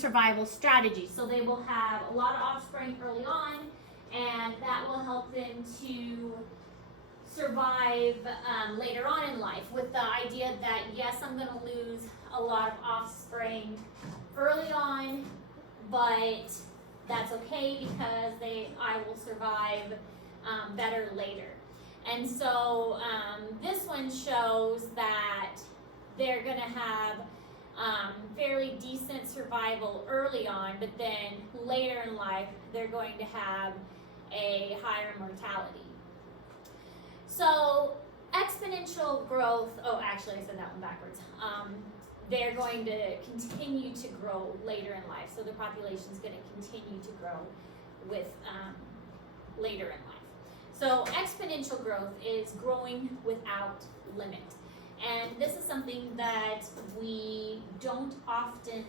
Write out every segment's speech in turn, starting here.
survival strategy. So they will have a lot of offspring early on, and that will help them to survive later on in life, with the idea that yes, I'm going to lose a lot of offspring early on, but that's okay because I will survive better later. And so this one shows that they're going to have fairly decent survival early on, but then later in life they're going to have a higher mortality. So exponential growth, oh actually I said that one backwards. They're going to continue to grow later in life. So the population is going to continue to grow with later in life. So exponential growth is growing without limit. And this is something that we don't often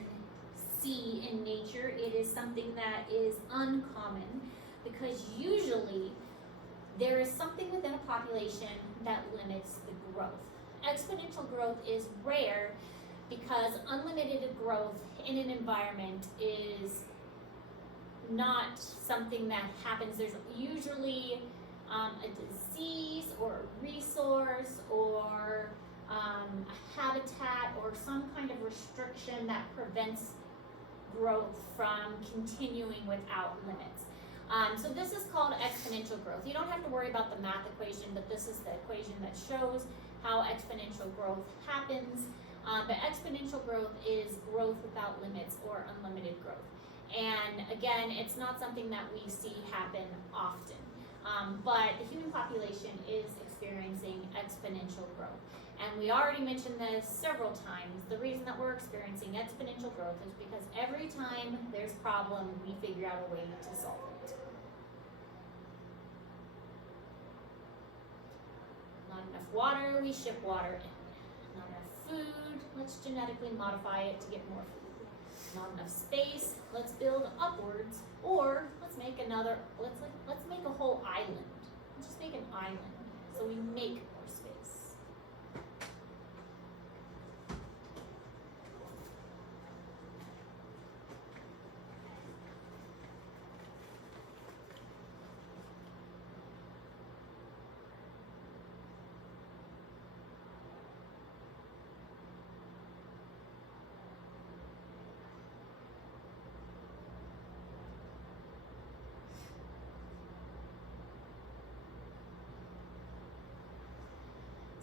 see in nature. It is something that is uncommon because usually there is something within a population that limits the growth. Exponential growth is rare because unlimited growth in an environment is not something that happens. There's usually a disease or a resource or a habitat or some kind of restriction that prevents growth from continuing without limits. So this is called exponential growth. You don't have to worry about the math equation, but this is the equation that shows how exponential growth happens. But exponential growth is growth without limits or unlimited growth. And again, it's not something that we see happen often. But the human population is experiencing exponential growth. And we already mentioned this several times. The reason that we're experiencing exponential growth is because every time there's a problem, we figure out a way to solve it. Not enough water, we ship water in. Not enough food, let's genetically modify it to get more food. Not enough space, let's build upwards. Or let's make another, let's make a whole island. Let's just make an island so we make more space.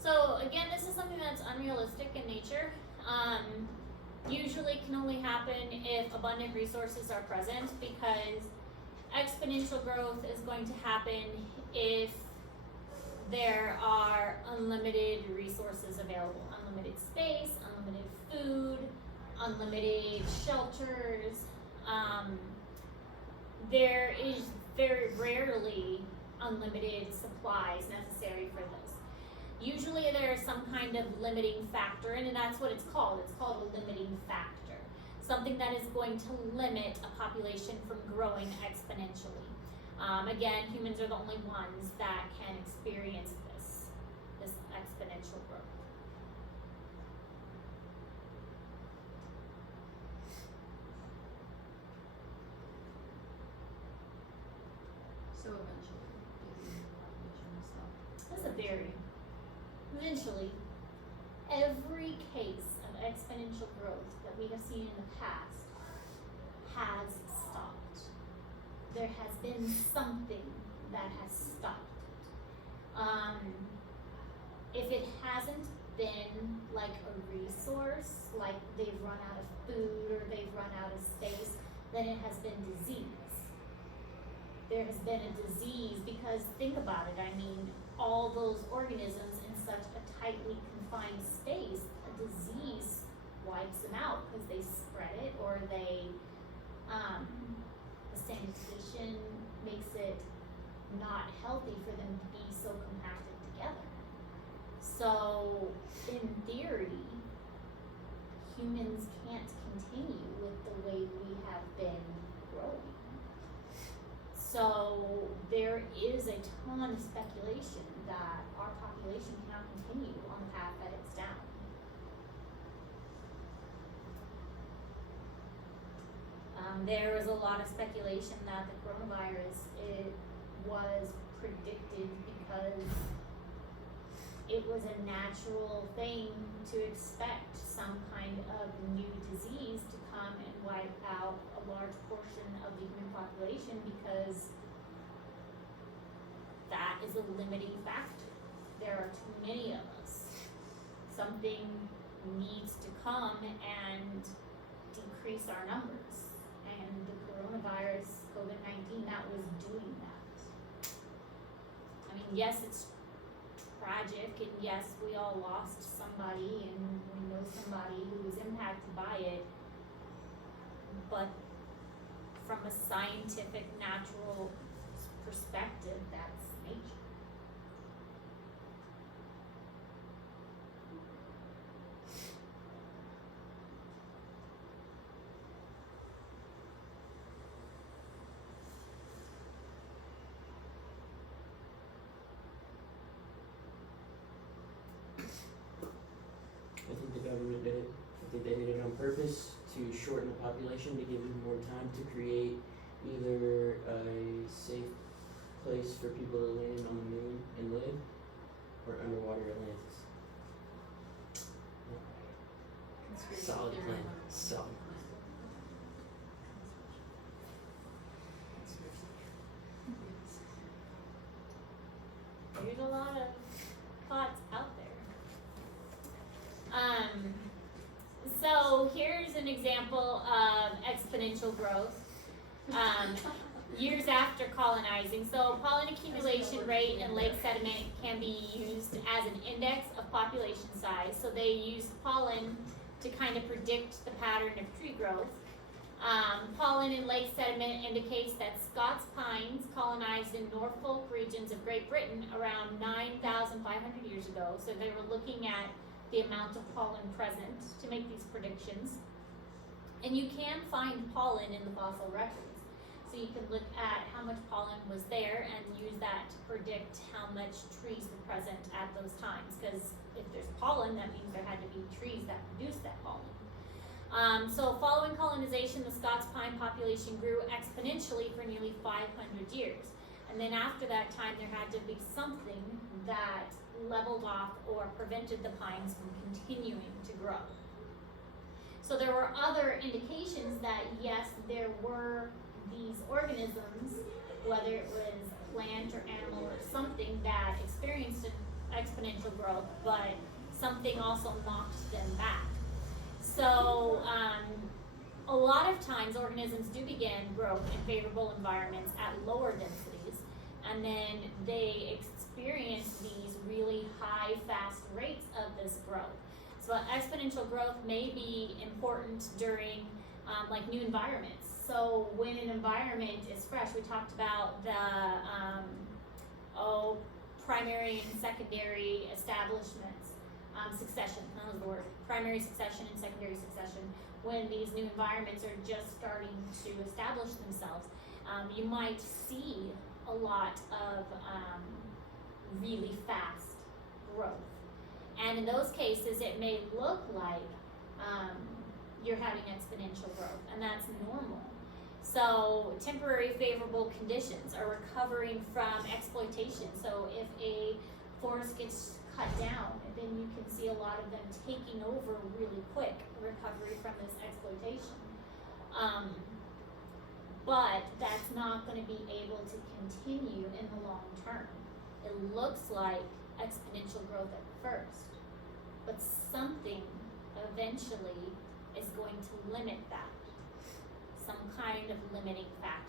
So again, this is something that's unrealistic in nature. Usually can only happen if abundant resources are present, because exponential growth is going to happen if there are unlimited resources available. Unlimited space, unlimited food, unlimited shelters. There is very rarely unlimited supplies necessary for this. Usually there is some kind of limiting factor, and that's what it's called. It's called a limiting factor. Something that is going to limit a population from growing exponentially. Again, humans are the only ones that can experience this exponential growth. So eventually, the population will stop. That's a theory. Eventually, every case of exponential growth that we have seen in the past has stopped. There has been something that has stopped it. If it hasn't been like a resource, like they've run out of food or they've run out of space, then it has been disease. There has been a disease because think about it, I mean, all those organisms in such a tightly confined space, a disease wipes them out because they spread it, or the sanitation makes it not healthy for them to be so compacted together. So in theory, humans can't continue with the way we have been growing. So there is a ton of speculation that our population cannot continue on the path that it's down. There was a lot of speculation that the coronavirus, it was predicted because it was a natural thing to expect some kind of new disease to come and wipe out a large portion of the human population, because that is a limiting factor. There are too many of us. Something needs to come and decrease our numbers. And the coronavirus, COVID-19, that was doing that. I mean, yes, it's tragic, and yes, we all lost somebody, and we know somebody who was impacted by it, but from a scientific, natural perspective, that's nature. I think the government did it. I think they did it on purpose to shorten the population, to give them more time to create either a safe place for people to land on the moon and live, or underwater Atlantis. Solid plan. Solid plan. There's a lot of thoughts out there. So here's an example of exponential growth. Years after colonizing. So pollen accumulation rate in lake sediment can be used as an index of population size. So they use pollen to kind of predict the pattern of tree growth. Pollen in lake sediment indicates that Scots pines colonized in Norfolk regions of Great Britain around 9,500 years ago. So they were looking at the amount of pollen present to make these predictions. And you can find pollen in the fossil records. So you can look at how much pollen was there and use that to predict how much trees were present at those times. Because if there's pollen, that means there had to be trees that produced that pollen. So following colonization, the Scots pine population grew exponentially for nearly 500 years. And then after that time, there had to be something that leveled off or prevented the pines from continuing to grow. So there were other indications that yes, there were these organisms, whether it was plant or animal or something, that experienced an exponential growth, but something also knocked them back. So a lot of times organisms do begin growth in favorable environments at lower densities, and then they experience these really high, fast rates of this growth. So exponential growth may be important during like new environments. So when an environment is fresh, we talked about the primary and secondary establishments, succession, that was the word, primary succession and secondary succession. When these new environments are just starting to establish themselves, you might see a lot of really fast growth. And in those cases, it may look like you're having exponential growth, and that's normal. So temporary favorable conditions are recovering from exploitation. So if a forest gets cut down, then you can see a lot of them taking over really quick, recovery from this exploitation. But that's not going to be able to continue in the long term. It looks like exponential growth at first, but something eventually is going to limit that, some kind of limiting factor.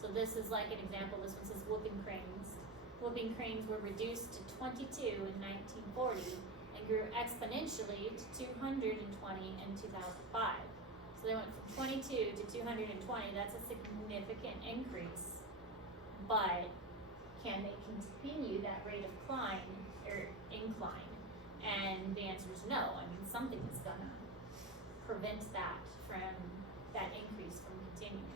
So this is like an example. This one says whooping cranes. Whooping cranes were reduced to 22 in 1940 and grew exponentially to 220 in 2005. So they went from 22 to 220. That's a significant increase. But can they continue that rate of climb or incline? And the answer is no. I mean, something is gonna prevent that increase from continuing.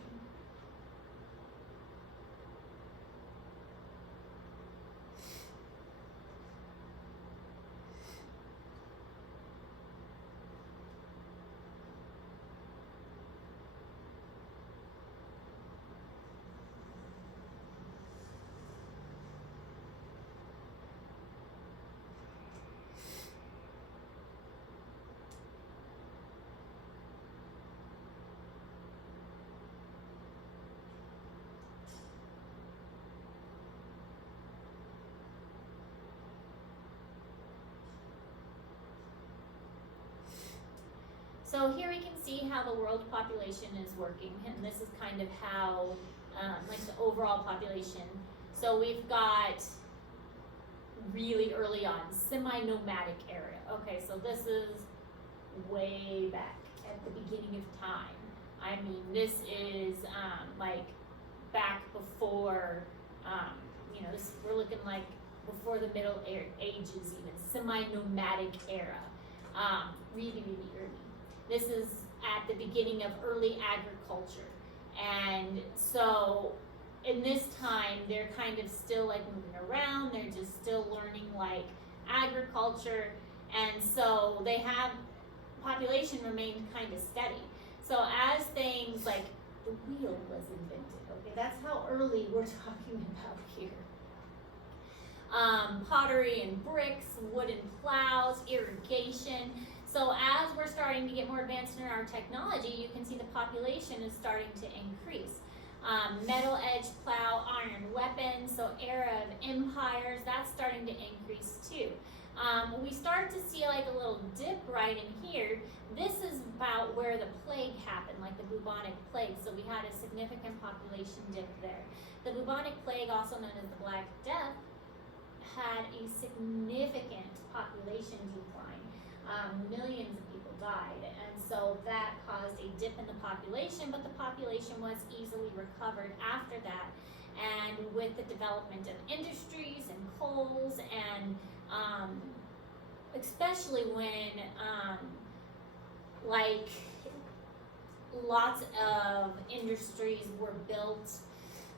So here we can see how the world population is working, and this is kind of how, like the overall population. So we've got really early on, semi-nomadic era. Okay, so this is way back at the beginning of time. I mean, this is like back before, we're looking like before the Middle Ages even, semi-nomadic era, really, really early. This is at the beginning of early agriculture. And so in this time, they're kind of still like moving around, they're just still learning like agriculture, and so they have, population remained kind of steady. So as things like the wheel was invented, okay, that's how early we're talking about here. Pottery and bricks, wooden plows, irrigation. So as we're starting to get more advanced in our technology, you can see the population is starting to increase. Metal edge plow, iron weapons, so era of empires, that's starting to increase too. We start to see like a little dip right in here. This is about where the plague happened, like the bubonic plague. So we had a significant population dip there. The bubonic plague, also known as the Black Death, had a significant population decline. Millions of people died, and so that caused a dip in the population, but the population was easily recovered after that. And with the development of industries and coals, and especially when like lots of industries were built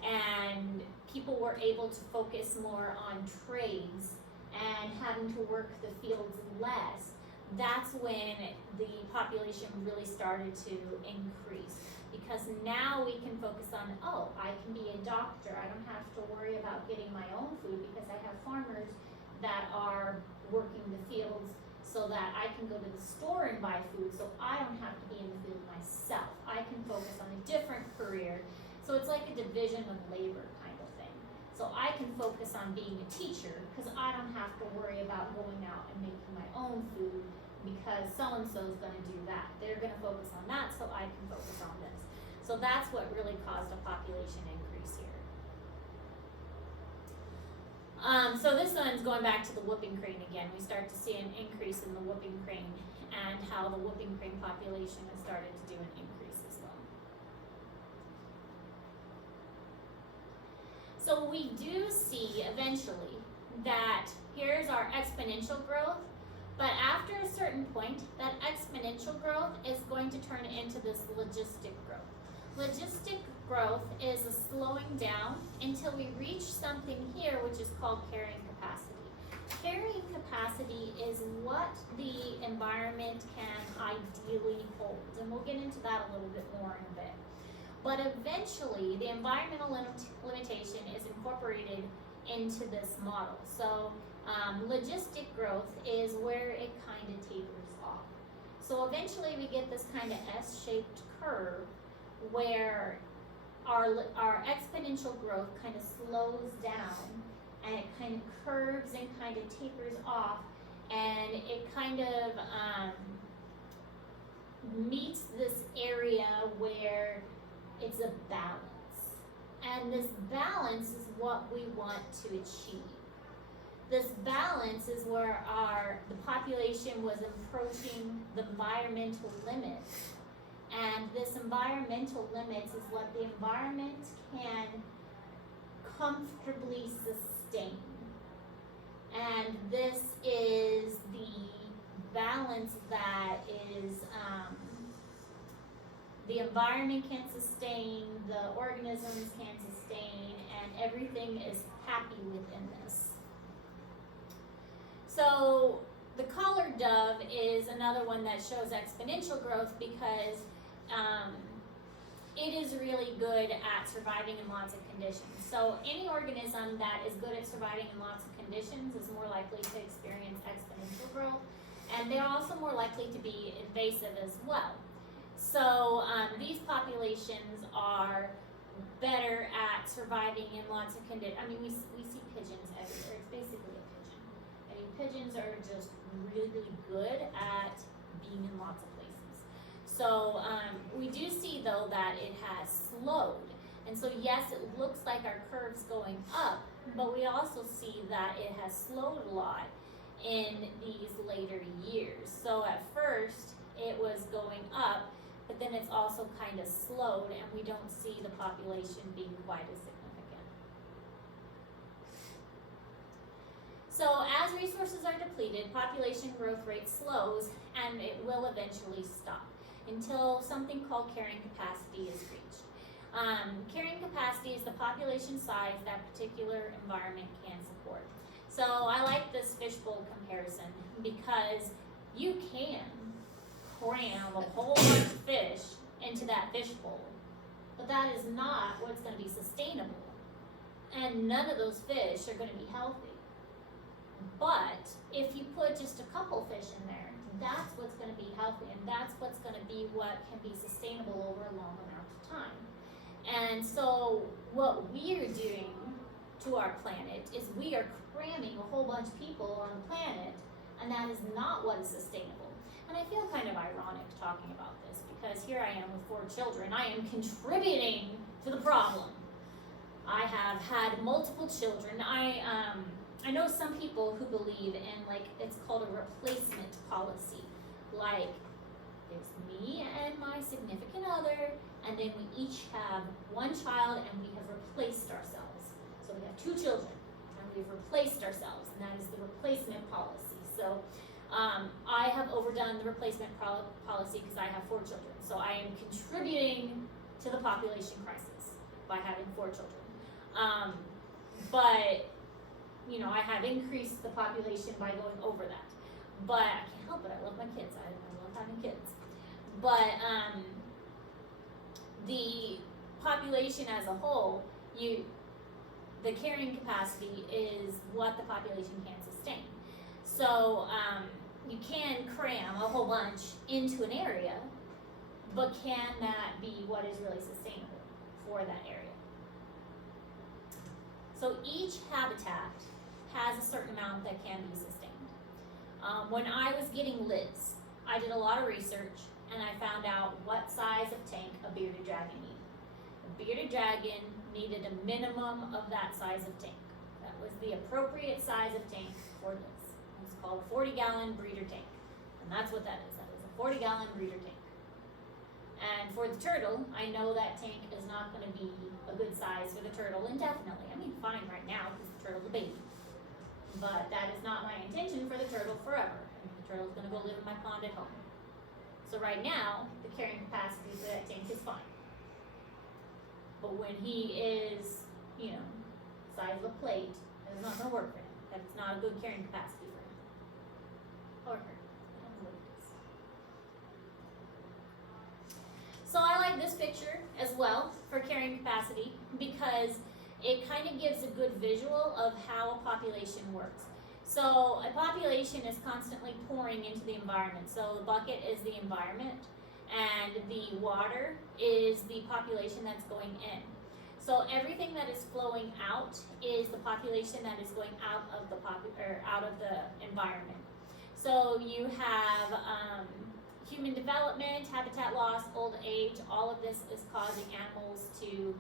and people were able to focus more on trades and having to work the fields less, that's when the population really started to increase. Because now we can focus on, oh, I can be a doctor, I don't have to worry about getting my own food because I have farmers that are working the fields so that I can go to the store and buy food, so I don't have to be in the field myself. I can focus on a different career. So it's like a division of labor kind of thing. So I can focus on being a teacher because I don't have to worry about going out and making my own food because so-and-so is going to do that. They're going to focus on that, so I can focus on this. So that's what really caused a population increase here. So this one's going back to the whooping crane again. We start to see an increase in the whooping crane and how the whooping crane population has started to do an increase as well. So we do see eventually that here's our exponential growth, but after a certain point, that exponential growth is going to turn into this logistic growth. Logistic growth is a slowing down until we reach something here which is called carrying capacity. Carrying capacity is what the environment can ideally hold, and we'll get into that a little bit more in a bit. But eventually, the environmental limitation is incorporated into this model. So logistic growth is where it kind of tapers off. So eventually we get this kind of S-shaped curve where our exponential growth kind of slows down and it kind of curves and kind of tapers off, and it kind of meets this area where it's a balance. And this balance is what we want to achieve. This balance is where the population was approaching the environmental limits. And this environmental limits is what the environment can comfortably sustain. And this is the balance that is the environment can sustain, the organisms can sustain, and everything is happy within this. So the collared dove is another one that shows exponential growth because it is really good at surviving in lots of conditions. So any organism that is good at surviving in lots of conditions is more likely to experience exponential growth, and they're also more likely to be invasive as well. So these populations are better at surviving in lots of conditions. I mean, we see pigeons everywhere. It's basically a pigeon. I mean, pigeons are just really, really good at being in lots of places. So we do see though that it has slowed. And so yes, it looks like our curve's going up, but we also see that it has slowed a lot in these later years. So at first it was going up, but then it's also kind of slowed and we don't see the population being quite as significant. So as resources are depleted, population growth rate slows and it will eventually stop until something called carrying capacity is reached. Carrying capacity is the population size that particular environment can support. So I like this fishbowl comparison because you can cram a whole bunch of fish into that fishbowl, but that is not what's going to be sustainable. And none of those fish are going to be healthy. But if you put just a couple fish in there, that's what's going to be healthy, and that's what's going to be what can be sustainable over a long amount of time. And so what we are doing to our planet is we are cramming a whole bunch of people on the planet, and that is not what is sustainable. And I feel kind of ironic talking about this because here I am with 4 children. I am contributing to the problem. I have had multiple children. I know some people who believe in, like, it's called a replacement policy. Like, it's me and my significant other, and then we each have 1 child and we have replaced ourselves. So we have 2 children and we've replaced ourselves, and that is the replacement policy. So I have overdone the replacement policy because I have 4 children. So I am contributing to the population crisis by having 4 children. But you know, I have increased the population by going over that. But I can't help it, I love my kids, I love having kids. But the population as a whole, the carrying capacity is what the population can sustain. So you can cram a whole bunch into an area, but can that be what is really sustainable for that area? So each habitat has a certain amount that can be sustained. When I was getting lids, I did a lot of research and I found out what size of tank a bearded dragon needed. A bearded dragon needed a minimum of that size of tank. That was the appropriate size of tank for this. It's called a 40-gallon breeder tank. And that's what that is. That is a 40-gallon breeder tank. And for the turtle, I know that tank is not going to be a good size for the turtle indefinitely. I mean, fine right now because the turtle's a baby. But that is not my intention for the turtle forever. The turtle's going to go live in my pond at home. So right now, the carrying capacity for that tank is fine. But when he is, you know, size of a plate, that is not going to work for him. That's not a good carrying capacity for him. Or her. I don't know what it is. So I like this picture as well for carrying capacity because it kind of gives a good visual of how a population works. So a population is constantly pouring into the environment. So the bucket is the environment and the water is the population that's going in. So everything that is flowing out is the population that is going out of the out of the environment. So you have human development, habitat loss, old age. All of this is causing animals to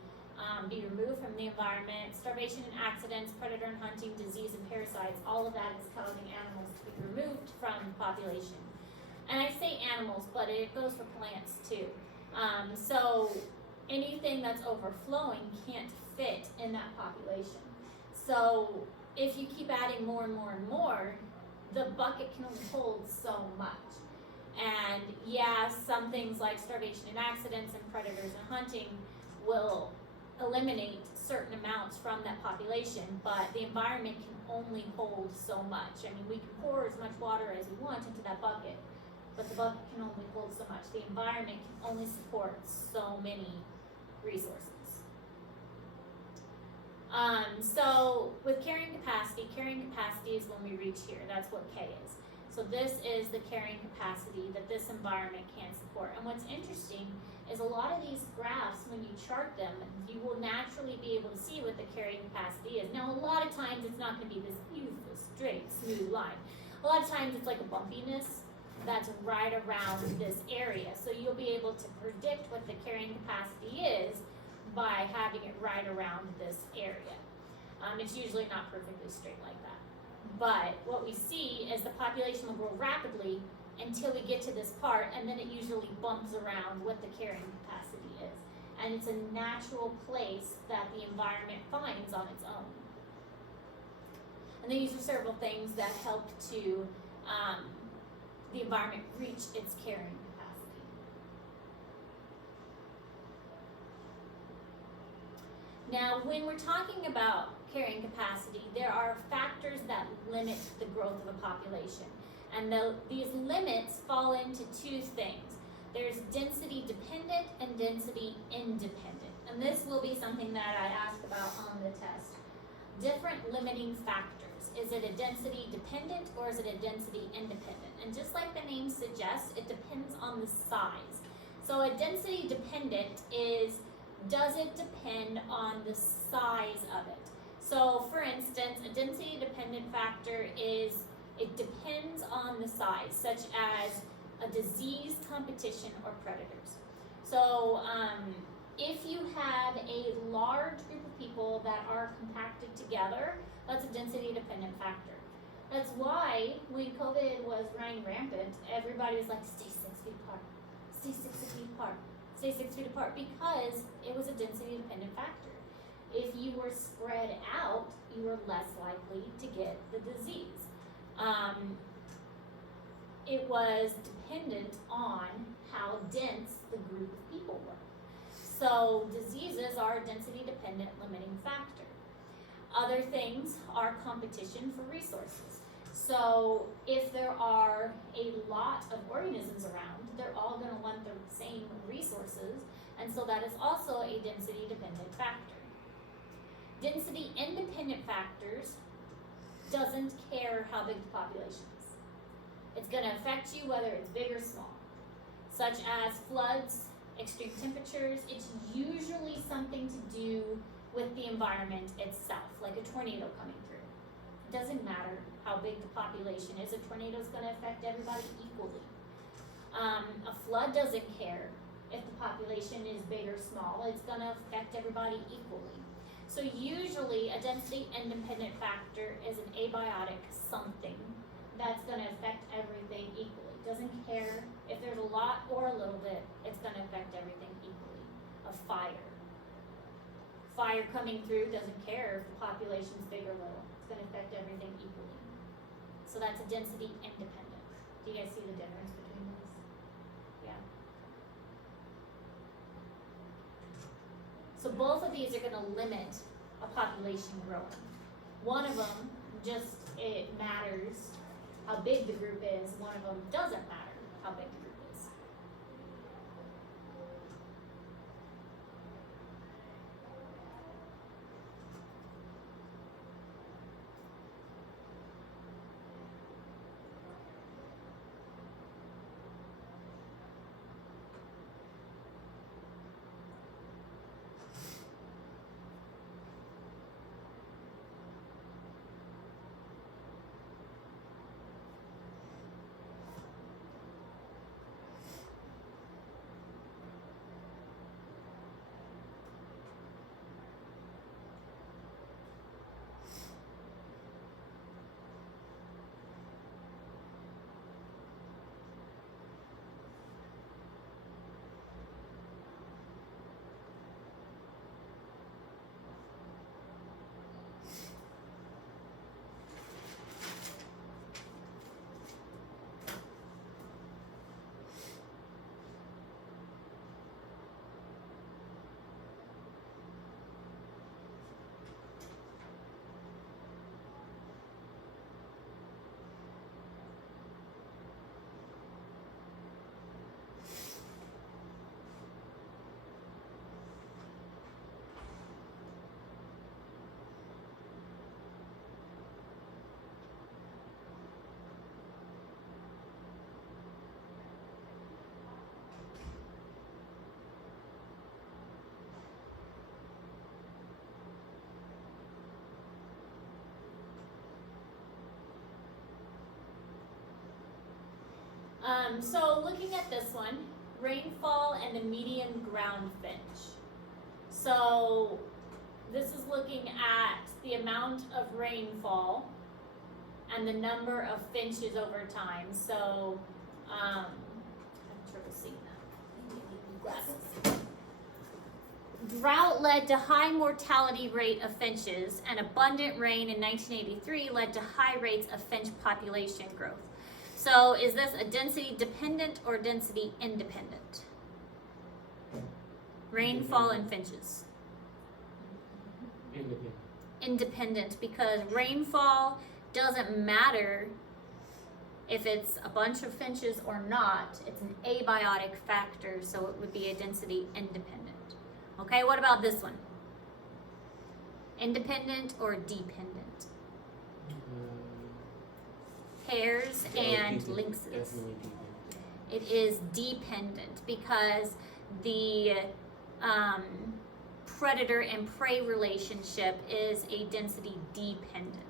be removed from the environment. Starvation and accidents, predator and hunting, disease and parasites, all of that is causing animals to be removed from the population. And I say animals, but it goes for plants too. So anything that's overflowing can't fit in that population. So if you keep adding more and more and more, the bucket can only hold so much. And yeah, some things like starvation and accidents and predators and hunting will eliminate certain amounts from that population, but the environment can only hold so much. I mean, we can pour as much water as we want into that bucket, but the bucket can only hold so much. The environment can only support so many resources. So with carrying capacity is when we reach here. That's what K is. So this is the carrying capacity that this environment can support. And what's interesting is a lot of these graphs, when you chart them, you will naturally be able to see what the carrying capacity is. Now, a lot of times it's not going to be this beautiful, straight, smooth line. A lot of times it's like a bumpiness. that's right around this area. So you'll be able to predict what the carrying capacity is by having it right around this area. It's usually not perfectly straight like that. But what we see is the population will grow rapidly until we get to this part, and then it usually bumps around what the carrying capacity is. And it's a natural place that the environment finds on its own. And these are several things that help to the environment reach its carrying capacity. Now, when we're talking about carrying capacity, there are factors that limit the growth of a population. And these limits fall into two things. There's density dependent and density independent. And this will be something that I ask about on the test. Different limiting factors. Is it a density dependent or is it a density independent? And just like the name suggests, it depends on the size. So a density dependent is, does it depend on the size of it? So for instance, a density dependent factor is, it depends on the size, such as a disease, competition, or predators. So if you have a large group of people that are compacted together, that's a density dependent factor. That's why when COVID was running rampant, everybody was like, stay 6 feet apart, stay 6 feet apart, stay 6 feet apart, because it was a density dependent factor. If you were spread out, you were less likely to get the disease. It was dependent on how dense the group of people were. So diseases are a density dependent limiting factor. Other things are competition for resources. So if there are a lot of organisms around, they're all going to want the same resources, and so that is also a density dependent factor. Density independent factors doesn't care how big the population is. It's going to affect you whether it's big or small, such as floods, extreme temperatures. It's usually something to do with the environment itself, like a tornado coming through. It doesn't matter how big the population is, a tornado is going to affect everybody equally. A flood doesn't care if the population is big or small, it's going to affect everybody equally. So usually a density independent factor is an abiotic something that's going to affect everything equally. Doesn't care if there's a lot or a little bit, it's going to affect everything equally. A fire. Fire coming through doesn't care if the population's big or little, it's going to affect everything equally. So that's a density independent. Do you guys see the difference between those? Yeah. So both of these are going to limit a population growing. One of them just, it matters how big the group is. One of them doesn't matter how big the group is. So looking at this one, rainfall and the median ground finch. So this is looking at the amount of rainfall and the number of finches over time. So, I have trouble seeing that. Maybe I need new glasses. Drought led to high mortality rate of finches, and abundant rain in 1983 led to high rates of finch population growth. So is this a density dependent or density independent? Rainfall and finches. Independent. Independent, because rainfall doesn't matter if it's a bunch of finches or not. It's an abiotic factor, so it would be a density independent. Okay, what about this one? Independent or dependent? Hares and Dependent. lynxes. Definitely dependent. It is dependent because the predator and prey relationship is a density dependent.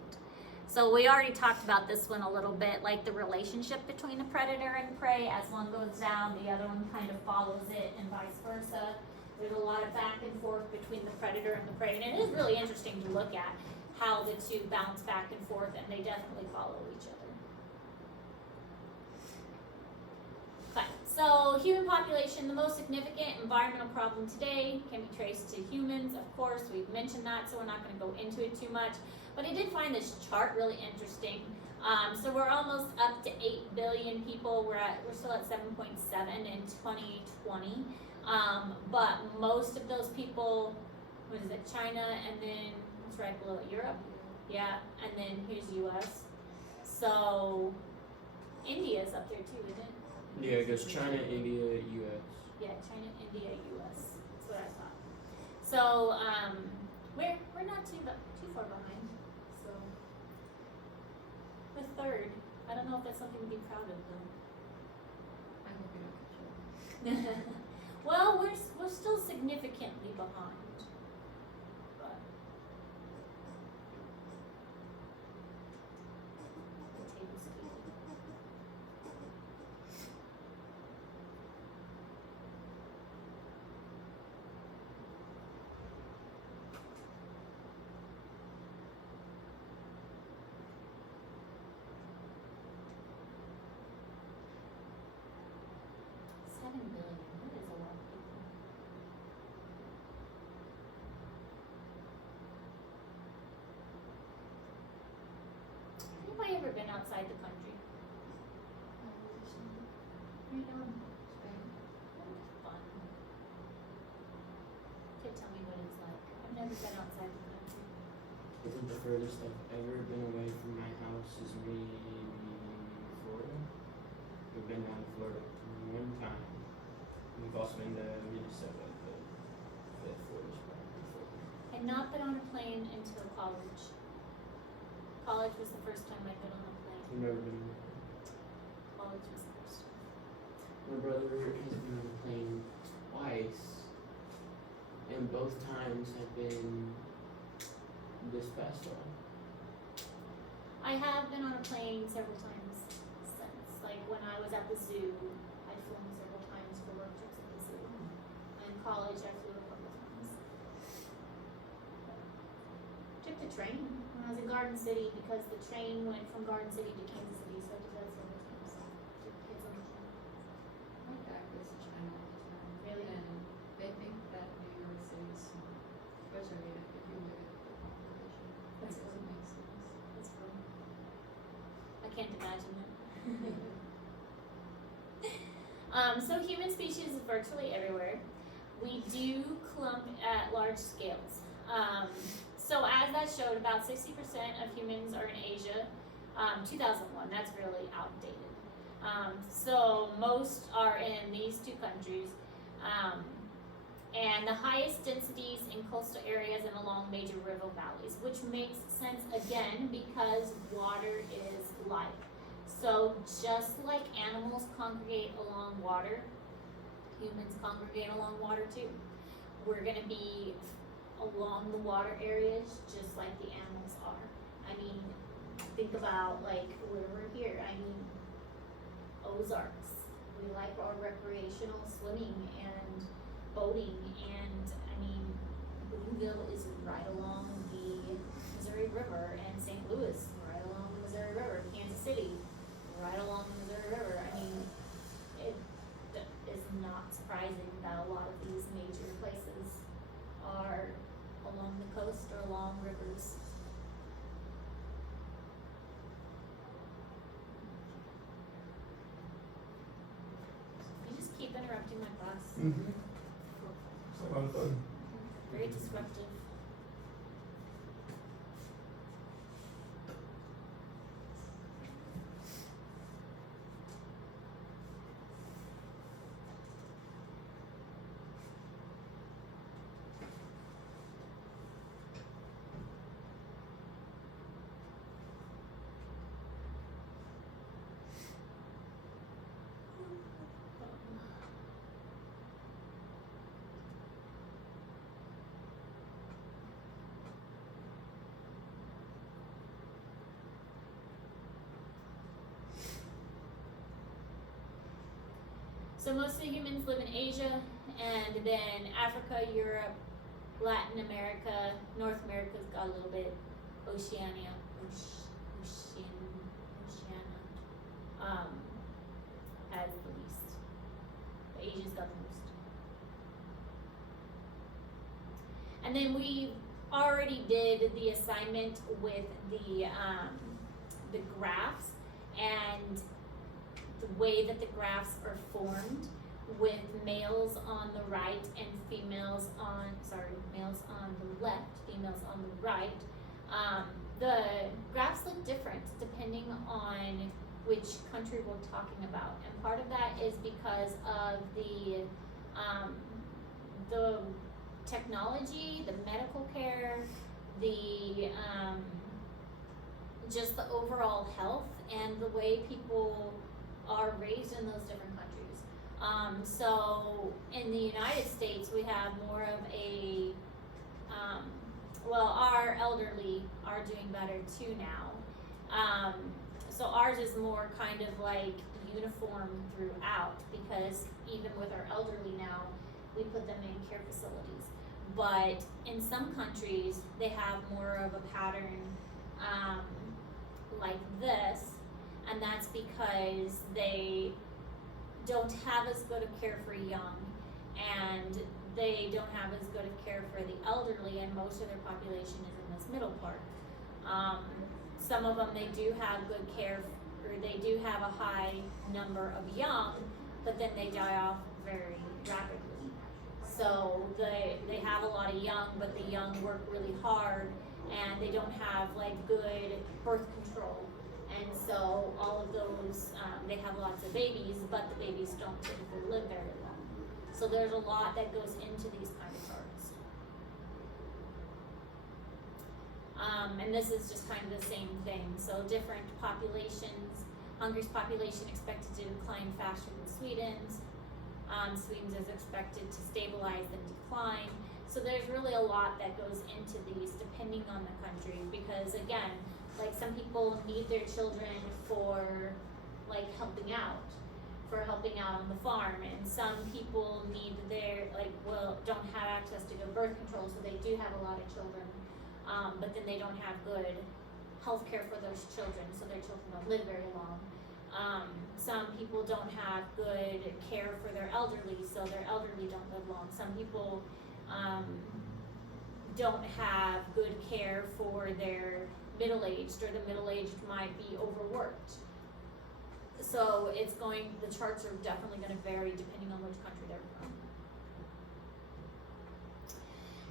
So we already talked about this one a little bit, like the relationship between the predator and prey. As one goes down, the other one kind of follows it, and vice versa. There's a lot of back and forth between the predator and the prey, and it is really interesting to look at how the two bounce back and forth, and they definitely follow each other. Okay, so human population, the most significant environmental problem today can be traced to humans. Of course, we've mentioned that, so we're not going to go into it too much. But I did find this chart really interesting. So we're almost up to 8 billion people. We're still at 7.7 in 2020. But most of those people, what is it, China, and then what's right below it, Europe? Yeah, and then here's US. So India's up there too, isn't it? Yeah, it goes China, India, US. Yeah, China, India, US. That's what I thought. So we're not too far behind. So we're third. I don't know if that's something to be proud of though. I hope you don't catch up. Well, we're still significantly behind. But the table's speaking. Anybody ever been outside the country? You know, it's fun. Kid, tell me what it's like. I've never been outside the country. I think the furthest I've ever been away from my house is maybe Florida. We've been down to Florida one time. We've also been to Minnesota, but Florida's probably before. I've not been on a plane until college. College was the first time I'd been on a plane. You've never been on a plane? College was the first time. My brother has been on a plane twice, and both times have been this past fall. I have been on a plane several times since. Like when I was at the zoo, I'd flown several times for work trips at the zoo. In college, I flew a couple times. Took the train when I was in Garden City because the train went from Garden City to Kansas City, so I did that several times. Took kids on the train. My dad goes to China all the time. Really? And they think that New York City is small, especially if you look at the population. That's It doesn't make sense. That's cool. I can't imagine that. So human species is virtually everywhere. We do clump at large scales. So as that showed, about 60% of humans are in Asia. 2001, that's really outdated. So most are in these two countries. And the highest densities in coastal areas and along major river valleys, which makes sense again because water is life. So just like animals congregate along water, humans congregate along water too. We're gonna be along the water areas just like the animals are. I mean, think about like where we're here. I mean, Ozarks. like, or recreational swimming and boating. And I mean, Boonville is right along the Missouri River, and St. Louis, right along the Missouri River, Kansas City, right along the Missouri River. I mean, it is not surprising that a lot of these major places are along the coast or along rivers. You just keep interrupting my class. Mm-hmm. It's a lot of fun. Very disruptive. So most of the humans live in Asia, and then Africa, Europe, Latin America, North America's got a little bit, Oceania, has the least. But Asia's got the most. And then we already did the assignment with the graphs, and the way that the graphs are formed, with males on the right and males on the left, females on the right. The graphs look different depending on which country we're talking about, and part of that is because of the technology, the medical care, the just the overall health, and the way people are raised in those different countries. So in the United States, we have more of a, our elderly are doing better too now. So ours is more kind of like uniform throughout, because even with our elderly now, we put them in care facilities. But in some countries, they have more of a pattern like this, and that's because they don't have as good of care for young, and they don't have as good of care for the elderly, and most of their population is in this middle part. Some of them, they do have good care, or they do have a high number of young, but then they die off very rapidly. So they have a lot of young, but the young work really hard, and they don't have like good birth control. And so all of those, they have lots of babies, but the babies don't typically live very long. So there's a lot that goes into these kind of charts. And this is just kind of the same thing. So different populations. Hungary's population expected to decline faster than Sweden's. Sweden's is expected to stabilize and decline. So there's really a lot that goes into these depending on the country, because again, like some people need their children for like helping out on the farm, and some people need their don't have access to good birth control, so they do have a lot of children, but then they don't have good health care for those children, so their children don't live very long. Some people don't have good care for their elderly, so their elderly don't live long. Some people don't have good care for their middle-aged, or the middle-aged might be overworked. So the charts are definitely going to vary depending on which country they're from.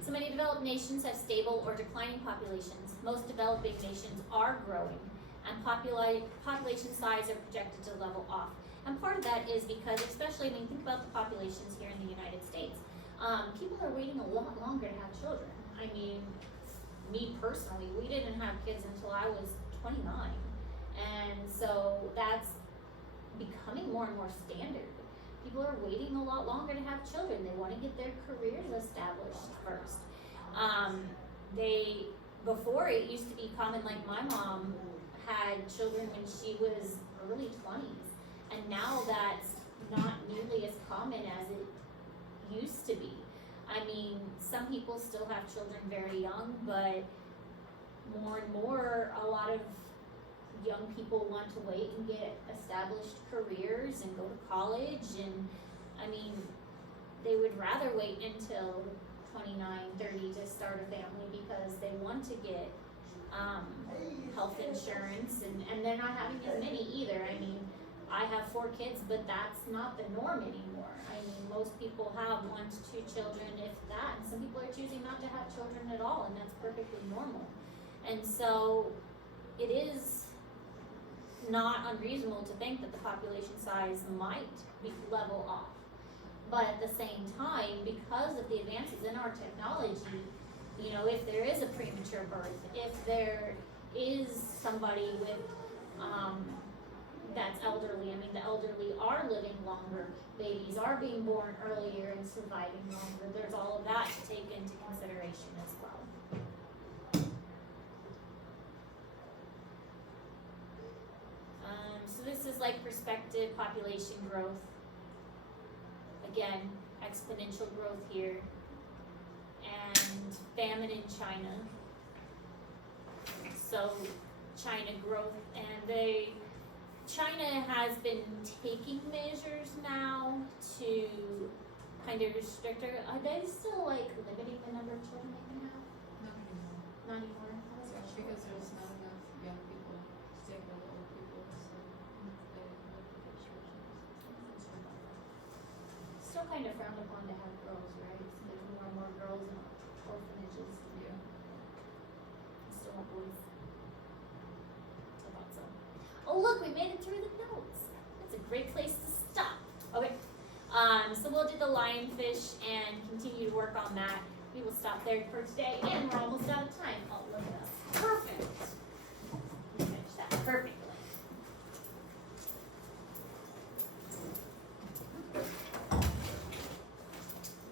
So many developed nations have stable or declining populations. Most developing nations are growing, and population size are projected to level off. And part of that is because, especially when you think about the populations here in the United States, people are waiting a lot longer to have children. I mean, me personally, we didn't have kids until I was 29. And so that's becoming more and more standard. People are waiting a lot longer to have children. They want to get their careers established first. Before it used to be common, like my mom had children when she was early 20s. And now that's not nearly as common as it used to be. I mean, some people still have children very young, but more and more, a lot of young people want to wait and get established careers and go to college, and I mean, they would rather wait until 29, 30 to start a family because they want to get health insurance, and they're not having as many either. I mean, I have 4 kids, but that's not the norm anymore. I mean, most people have 1 to 2 children, if that, and some people are choosing not to have children at all, and that's perfectly normal. And so, it is not unreasonable to think that the population size might be level off. But at the same time, because of the advances in our technology, you know, if there is a premature birth, if there is somebody with, that's elderly, I mean, the elderly are living longer, babies are being born earlier and surviving longer, there's all of that to take into consideration as well. So this is like prospective population growth. Again, exponential growth here. And famine in China. So China growth, and China has been taking measures now to kind of restrict are they still like limiting the number of children they can have? Not anymore. Not anymore. Because there's not enough young people to take all the old people, so they put restrictions. Still kind of frowned upon to have girls, right? So there's more and more girls in orphanages. Yeah. Still have boys. I thought so. Oh look, we made it through the notes. That's a great place to stop. Okay. So we'll do the lionfish and continue to work on that. We will stop there for today, and we're almost out of time. Oh, look at us. Perfect. Finish that. Perfect.